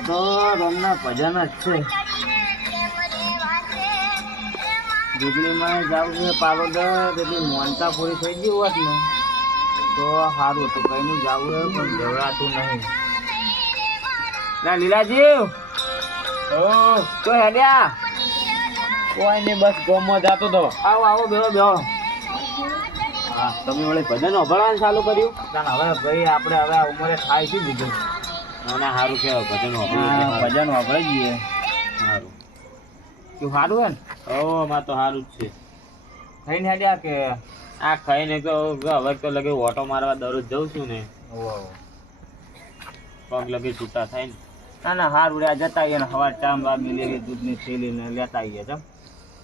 તો રમના ભજન જ છે. જુગલીમાં જાવ છે પાવદર એટલે મોનતા પૂરી થઈ ગઈ હોત ને તો સારું હતું. કઈનું જવું પણ જવરાતું નહીં. ના લીલાજી તો હેડ્યા કોઈ ને બસ ગોમમાં જાતો તો. આવો આવો બેહો બેહો. હા તમે વળી ભજન અભળવાનું ચાલુ કર્યું? ના હવે ભાઈ આપણે હવે આ ઉંમરે થાય શું બીજું. ના સારું કહેવાય ભજન ભજન વાપરી જઈએ. સારું શું સારું હે ને? માં તો સારું જ છે. ખાઈને હેડ્યા કે આ ખાઈને તો હવે તો લગે ઓટો મારવા દરરોજ જઉં છું ને પગ લગે છૂટા થાય ને. ના ના સારું રહ્યા જતા આવીએ ને સવાર ચા બા મિલેલી દૂધની થેલી ને લેતા આવીએ તો.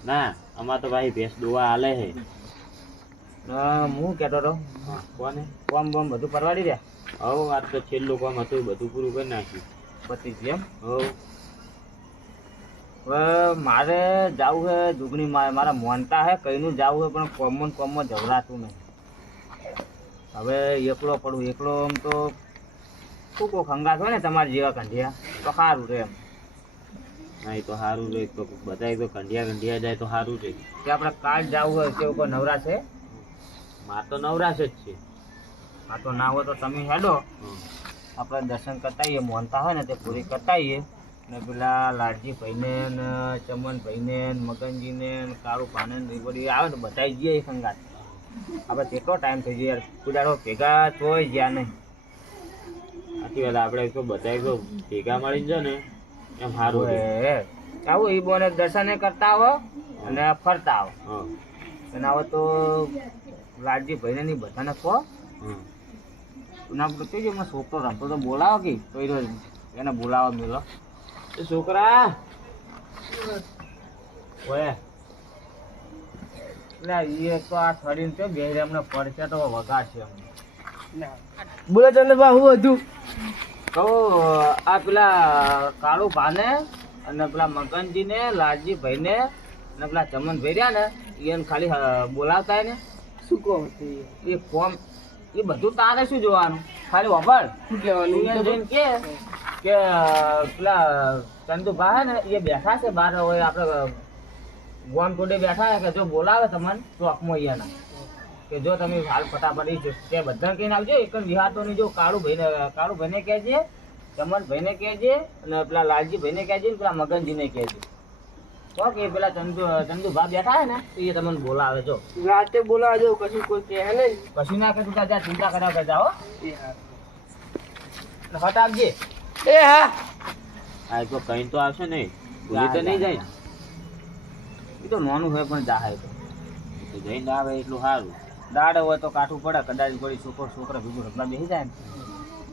ના અમાર તો ભાઈ ભેંસ દોવા હાલે છે. હું કહેતો હતો કોને કોમ બોમ બધું પરવાડી રહ્યા? હવ આજ તો છેલ્લું કામ હતું બધું પૂરું કરી નાખ્યું. પતી ગયું એમ? હવ હવે મારે જવું છે દુગણી મારા મોનતા હે કઈનું જવું છે પણ કોમમાં જવરાતું નહીં. હવે એકલો પડું એકલો આમ તો શું કોક હંગાત હોય ને તમારા જેવા કંઢિયા તો સારું રહે એમ. ના એ તો સારું રહે તો બધા તો કંઢિયા જાય તો સારું રહે. કે આપણે કાલ જવું હોય કેવું કોઈ નવરા છે? માર તો નવરાશ જ છે. હા તો ના હોય તો તમે હેડો આપણે દર્શન કરતા આવીએ. મોનતા હોય ને તે પૂરી કરતા આવીએ ને પેલા લાલજી ભાઈને ને ચમન ભાઈને ને મગનજીને ને કાળું પાને ને એ બધી આવે ને બધા જઈએ એક સંગાત. આપણે કેટલો ટાઈમ થઈ ગયો યાર કુદાડો ભેગા તોય જ્યાં નહીં. સાચી વાત આપણે તો બધા તો ભેગા મળી જાય ને એમ સારું રહે. આવું એ બોને દર્શન કરતા આવો અને ફરતા આવો. અને હવે તો લાલજી ભાઈને ની બધાને કહો ના કહેજો મને છોકરો રમતો તો બોલાવો કે તો એને બોલાવો મેલો. એ છોકરા ઓય એટલે એ તો આ થડીને તો બે એમને પડશે તો વગાડશે અમને. બોલો ચંદ્રભા હું હતું કહું આ પેલા કાળું ભાને અને પેલા મગનજીને લાલજી ભાઈને અને પેલા ચમનભાઈ રહ્યા ને એને ખાલી બોલાવતા ને શું કહો એ ફોર્મ એ બધું તારે શું જોવાનું ખાલી વગર શું કહેવાનું કે પેલા ચંદુભા હે ને એ બેઠા છે બહાર હોય આપણે ગોમ ટોડે બેઠા છે કે જો બોલાવે તમને ચોકમાં અહીંયાના કે જો તમે હાલ ફટાફટ તે બધાને કહીને આવજો એક જ વિહાતો નહીં. જો કાળું ભાઈને કહેજે, ચમન ભાઈને કહેજે અને પેલા લાલજી ભાઈને કહેજે ને પેલા મગનજીને કહેજે તો કે પેલા ચંદુભા બેઠા છે ને તો એ તમને બોલાવે. જો રાતે બોલાવા જવું કશું કોઈ કહે નહીં. કશું ના કશું ત્યાં ચિંતા કર્યા કરતા હો. હટ આપજે. એ હા આ તો કઈ તો આવશે નહીં ભૂલી તો નહીં જાય એ તો નાનું હોય પણ જાહે તો તો જઈને આવે એટલું સારું. દાડ હોય તો કાઠું પડે કદાચ પડી છોકરા બીજું રમવા બેસી જાય ને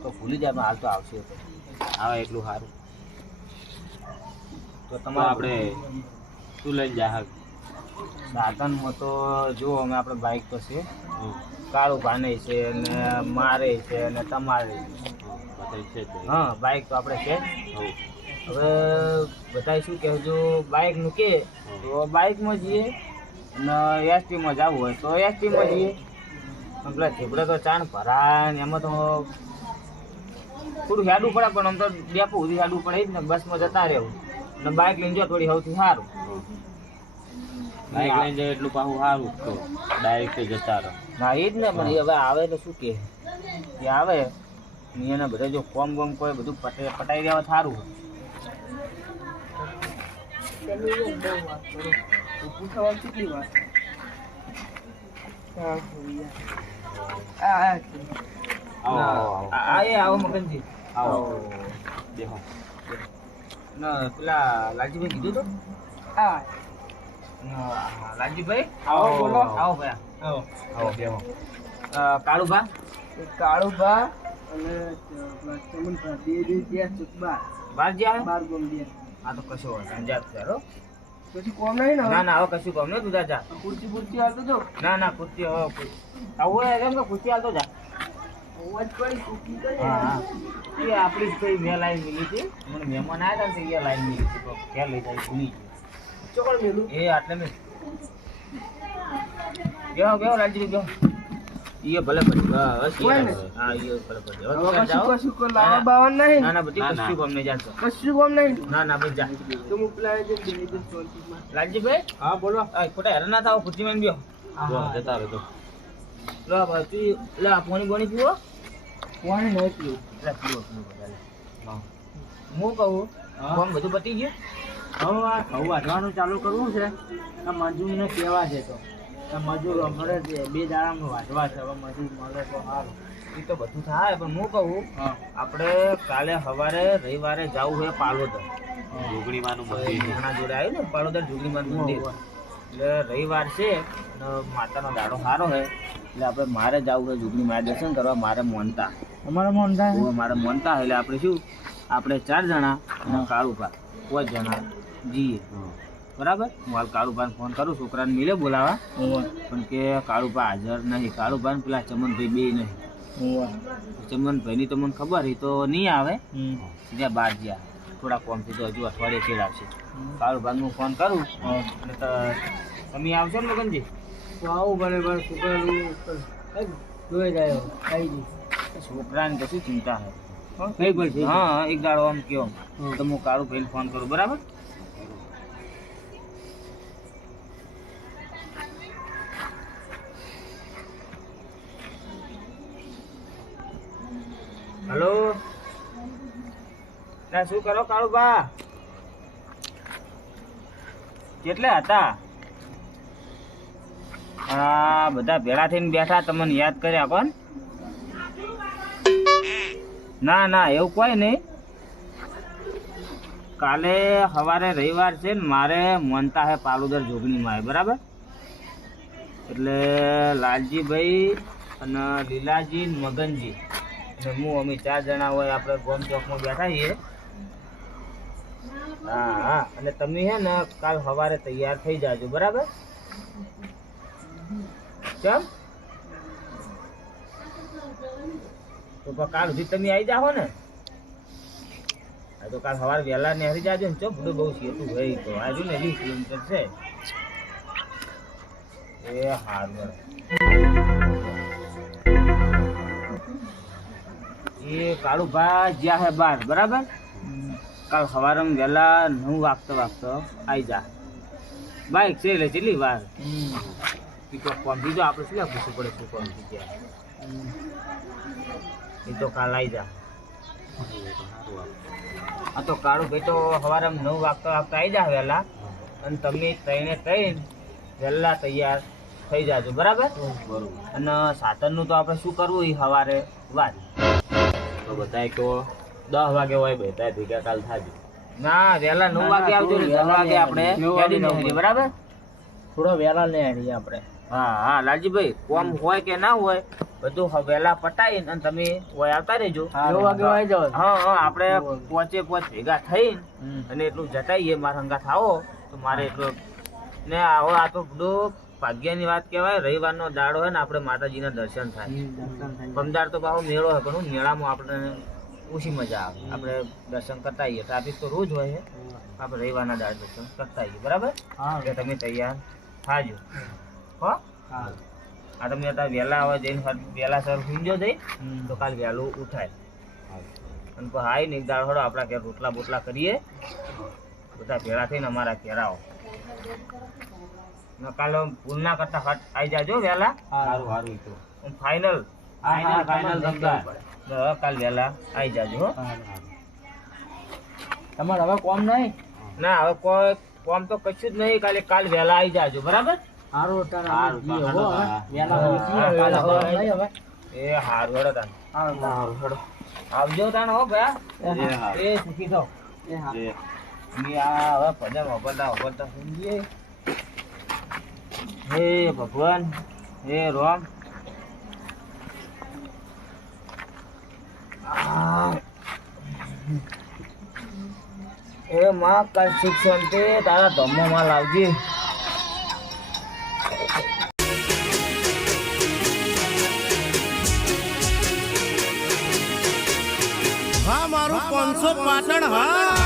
તો ભૂલી જાય પણ હાલ તો આવશે આવે એટલું સારું. તો તો તમારે આપણે શું લઈને જા સાધનમાં તો જુઓ અમે આપણે બાઇક તો છે કાળું ભાને છે ને મારે છે ને તમારે છે. હા બાઇક તો આપણે છે. હવે બધા શું કહેજો બાઇકનું કે તો બાઇકમાં જઈએ અને એસટીમાં જવું હોય તો એસટીમાં જઈએ. પેલા થેપડે તો ચાણ ભરાય ને એમાં તો થોડું હેડવું પડે પણ આમ તો ડેપો સુધી હેડવું પડે જ ને બસમાં જતા રહેવું અને બાઇક લઈને જો થોડી સૌથી સારું. બાઇક લઈને જાય એટલું પાછું સારું તો ડાયરેક્ટ જતા રહો. ના એ જ ને પણ એ હવે આવે તો શું કે એ આવે એને બધા જો કોમ કોઈ બધું પટાઈ દેવા સારું. પૂછવા કેટલી વાર આવો મગનજી આવો દેખો ના પેલા લાલજીભાઈ કીધું તો હા લાલજીભાઈ આવો બોલો. આવો ભાઈ આવો આવો દેખો કાળુભા કાળુભા અને ચમનભા બે દિવસ ગયા છે બહાર જ્યાં બાર ગોમ ગયા. આ તો કશું હોય સંજાત ચાલો પછી કોમ નહીં ને ના ના હવે કશું ગમ ને તું જા. ખુરશી બુરશી હાલતો જો ના ના ખુરશી હવે આવું હોય એમ કે ખુરશી હાલતો જા. અવાજ પડી કુકી કરે. હા એ આપણી જ કોઈ મેં લાઈન મિલી હતી મને મહેમાન આવ્યા હતા ને એ લાઈન મિલી હતી તો ક્યાં લઈ જાય ભૂલી ગયો. ચોકડ મેલું એ આટલે મેં ગયો લાલજી ગયો ઈએ ભલે પડી હોય ને? હા ઈએ ભલે પડી હવે હવે તું જાઓ. કશું કશું લાવા બાવા નહીં ના ના બધી ના, ના. કશું ગમ નહીં જાતો કશું કામ નહીં ના ના બસ જા તો હું પેલા જે બેહી જઈશ શાંતિમાં. લાલજીભાઈ હા બોલો આ ખોટા હેરાન ના થાવ ખુરશીમાં બેહો જો જતા રહો તો લો ભાઈ તું લે આ પાણી બોણી પીવો પાણી નહીં પીવું. લે પીવો બધા લે હું કહું કોમ બધું પતી ગયું હવે આ ઘઉં વાઢવાનું ચાલુ કરવું છે આ મજૂરને કહેવા છે તો આ મજૂર મળે છે 2 દાડામાં વાઢવા છે હવે મજૂર મળે તો સારું. એ તો બધું થાય પણ હું કહું હા આપણે કાલે સવારે રવિવારે જવું છે પાલોદર જોગણીમાંનું મંદિર છે. ઘણા જોડે આવ્યું ને પાલોદર જોગણીમાં મંદિર એટલે રવિવાર છે અને માતાનો દાડો સારો છે એટલે આપણે મારે જવું છે જોગણી મારે દર્શન કરવા મારે મોનતા અમારા મન થાય મારે મોનતા એટલે આપણે શું આપણે 4 જણા અને કાળુભા 5 જણા જઈએ બરાબર હું હાલ કાળુભાને ફોન કરું છોકરાને મિલે બોલાવા પણ કે કાળુભા હાજર નહીં કાળુભાને પેલા ચમનભાઈ બે નહીં ચમનભાઈની તો મને ખબર એ તો નહીં આવે ત્યાં બહાર ગયા થોડા કોમથી તો હજુ અઠવાડિયે ચેડ આવશે કાળુભાઈને હું ફોન કરું અને તમે આવશો ને લગનજી તો આવું બરાબર છોકરાનું જોઈ જાય આવી જઈશ. છોકરાને કશું ચિંતા છે કઈ ભાઈ હા એક દાડો આમ કયો તો હું કાળુભાઈને ફોન કરું બરાબર હલો ના શું કરો કાળુભા કેટલે હતા આ બધા ભેળા થઈને બેઠા તમને યાદ કર્યા કોણ ના ના એવું કોઈ નહીં કાલે સવારે રવિવાર છે ને મારે મોનતા હે પાલોદર જોગણીમાં હે બરાબર એટલે લાલજીભાઈ અને લીલાજી ને મગનજી અને હું અમે 4 જણા હોય આપણે ગોમ ચોકમાં બેઠા છીએ હા હા અને તમે હે ને કાલ સવારે તૈયાર થઈ જાજો બરાબર કેમ તો પણ કાલ સુધી તમે આવી જાઓ ને તો કાલ સવારે વહેલા નહેરી જાજો ને ચો બધું બહુ સેતું હોય તો આજુ ને 20 કિલોમીટર છે એ હારું એ કાળુભા જ્યાં હે બાર બરાબર કાલ સવારે વહેલા 9 વાગતો આવી જા બાઈક છે એટલે કેટલી વાર પીકઅપ કોમ દીધો આપણે શું પૂછવું પડે શું કોમ ત્યાં એ તો કાલ આવી જા આ તો કાળુભાઈ તો સવારે 9 વાગતા આવી જા વહેલા અને તમે 3 વહેલા તૈયાર થઈ જાજો બરાબર અને સાતનનું તો આપણે શું કરવું એ સવારે વાત તો બધાય તો 10 વાગે હોય બધા ભેગા કાલ થાજો ના વહેલા 9 વાગે આવજો ને 10 વાગે આપણે રેડી નીકળીએ બરાબર થોડો વહેલા લઈ આવીએ આપણે. હા હા લાલજીભાઈ કોમ હોય કે ના હોય બધું વહેલા પટાઈને અને તમે હોય આવતા રહેજો 9 વાગે આવી જાવ. હા હા આપણે પોચે ભેગા થઈને અને એટલું જતાઈએ મારા હંગાથ આવો તો મારે એટલું ને આવો આ તો બધું ભાગ્યની વાત કહેવાય રવિવારનો દાડો હોય ને આપણે માતાજીના દર્શન થાય પમદાર તો પાછો મેળો હોય પણ મેળામાં આપણે ઓછી મજા આવે આપણે દર્શન કરતા આવીએ ટ્રાફિક તો રોજ હોય છે આપણે રવિવારના દાડે દર્શન કરતા આવીએ બરાબર એટલે તમે તૈયાર થાજો હો આ તમે અત્યારે વહેલા આવે જઈને વહેલા સર ઊંઝો જઈ તો કાલ વહેલું ઉઠાય અને પછી આવીને એક દાડો આપણા ઘેર રોટલા બોટલા કરીએ બધા ભેળા થઈને અમારા ઘેર આવો કાલે ભૂલ ના કરતા ફટ આવી જાજો વહેલા સારું સારું તો ફાઇનલ ફાઇનલ રમતા કાલ વહેલા આવી જાજો હો તમારે હવે કોમ નહીં. ના હવે કોઈ કોમ તો કશું જ નહીં કાલ વહેલા આવી જાજો બરાબર સારું તારે સારું, હવે જઈએ, હો, હા. હવે. વહેલા હવે જઈએ, હા, વહેલા કાલે હવે નહીં હવે. એ હારું હેડો તાન સારું, હેડો આવજો તાન હો ભયા એ હા. એ સુખી થો એ હા. જે મેં આ હવે ભજન વગરતા સમજીએ હે ભગવાન હે રામ એ માં કાલ સુખ શાંતિ તારા ધમ્મોમાં લાવજે હા મારું 500 પાટણ હા.